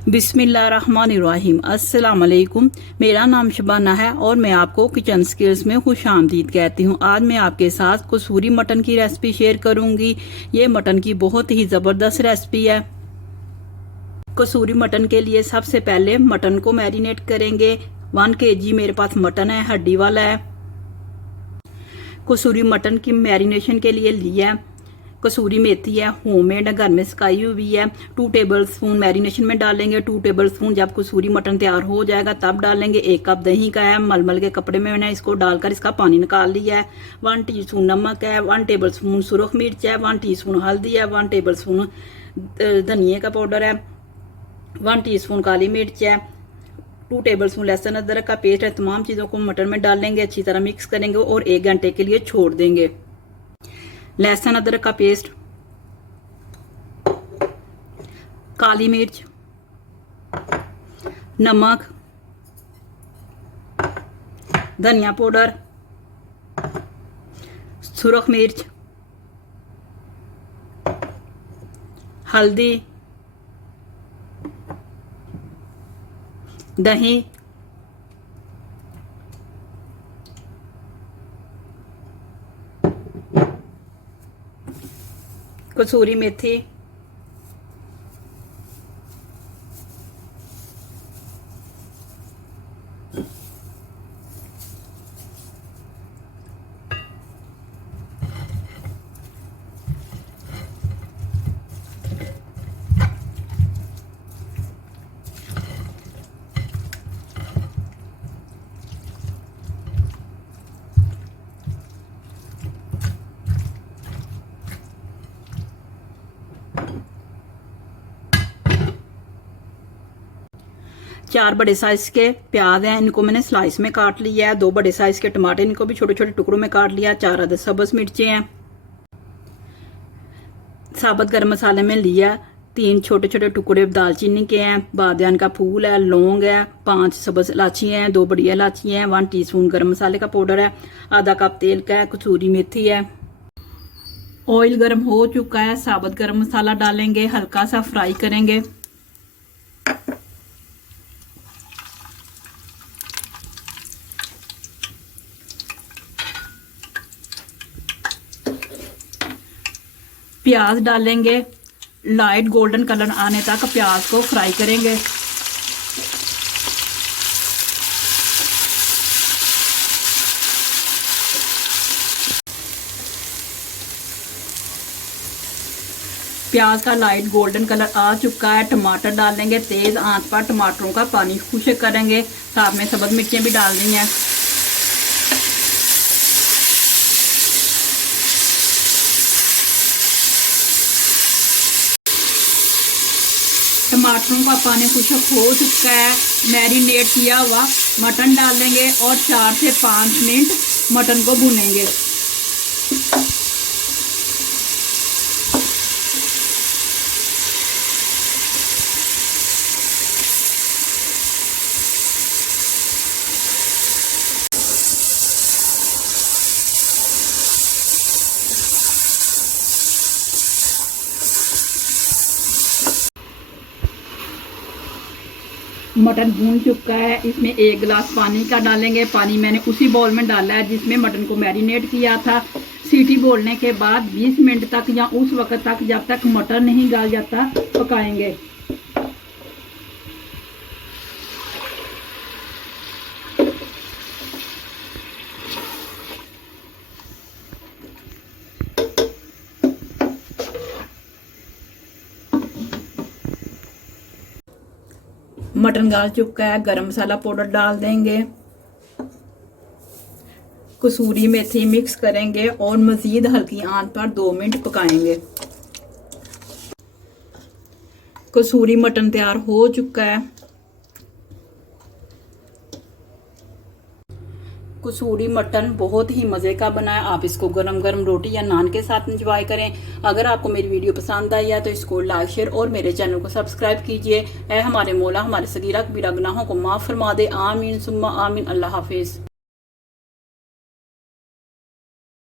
बिस्मिल्लाहिर्रहमानिर्रहीम। अस्सलाम वालेकुम। मेरा नाम शबाना है और मैं आपको किचन स्किल्स में खुश आमदीद कहती हूँ। आज मैं आपके साथ कसूरी मटन की रेसिपी शेयर करूंगी। ये मटन की बहुत ही ज़बरदस्त रेसिपी है। कसूरी मटन के लिए सबसे पहले मटन को मैरिनेट करेंगे। 1 kg मेरे पास मटन है, हड्डी वाला है। कसूरी मटन की मैरिनेशन के लिए लिया कसूरी मेथी है, होममेड है, घर में सुखाई हुई है। 2 टेबलस्पून मैरिनेशन में डालेंगे। 2 टेबलस्पून जब कसूरी मटन तैयार हो जाएगा तब डालेंगे। 1 कप दही का है, मलमल के कपड़े में मैंने इसको डालकर इसका पानी निकाल लिया है। 1 टीस्पून नमक है, 1 टेबलस्पून सुरख मिर्च है, 1 टीस्पून हल्दी है, 1 टेबलस्पून धनिया का पाउडर है, 1 टीस्पून काली मिर्च है, 2 टेबलस्पून लहसुन अदरक का पेस्ट है। तमाम चीज़ों को मटन में डालेंगे, अच्छी तरह मिक्स करेंगे और 1 घंटे के लिए छोड़ देंगे। लहसुन अदरक का पेस्ट, काली मिर्च, नमक, धनिया पाउडर, सुरख मिर्च, हल्दी, दही, कसूरी मेथी, चार बड़े साइज के प्याज हैं, इनको मैंने स्लाइस में काट लिया है। 2 बड़े साइज के टमाटर, इनको भी छोटे छोटे टुकड़ों में काट लिया। 4 अदद सब्ज मिर्चें हैं। साबुत गरम मसाले में लिया 3 छोटे छोटे टुकड़े दालचीनी के हैं, बादियान का फूल है, लौंग है, 5 सब्ज इलायची हैं, 2 बड़ी इलायची हैं, 1 टीस्पून गरम मसाले का पाउडर है, आधा कप तेल का है, कसूरी मेथी है। ऑयल गर्म हो चुका है, साबुत गरम मसाला डालेंगे, हल्का सा फ्राई करेंगे। प्याज डालेंगे, लाइट गोल्डन कलर आने तक प्याज को फ्राई करेंगे। प्याज का लाइट गोल्डन कलर आ चुका है। टमाटर डालेंगे, तेज आंच पर टमाटरों का पानी खुश्क करेंगे। साथ में सब्ज मिर्चें भी डाल दी हैं। टमाटरों का पानी खुश्क हो चुका है। मैरिनेट किया हुआ मटन डालेंगे और 4 से 5 मिनट मटन को भूनेंगे। मटन भून चुका है। इसमें 1 गिलास पानी का डालेंगे। पानी मैंने उसी बाउल में डाला है जिसमें मटन को मैरिनेट किया था। सीटी बोलने के बाद 20 मिनट तक या उस वक्त तक जब तक मटन नहीं गल जाता पकाएंगे। मटन गाल चुका है, गरम मसाला पाउडर डाल देंगे, कसूरी मेथी मिक्स करेंगे और मजीद हल्की आंच पर 2 मिनट पकाएंगे। कसूरी मटन तैयार हो चुका है। कसूरी मटन बहुत ही मज़े का बना है। आप इसको गरम गरम रोटी या नान के साथ एंजॉय करें। अगर आपको मेरी वीडियो पसंद आई है तो इसको लाइक शेयर और मेरे चैनल को सब्सक्राइब कीजिए। ऐ हमारे मौला हमारे सगीरा कबीरा गुनाहों को माफ़ फरमा दे। आमीन सुम्मा आमीन। अल्लाह हाफिज़।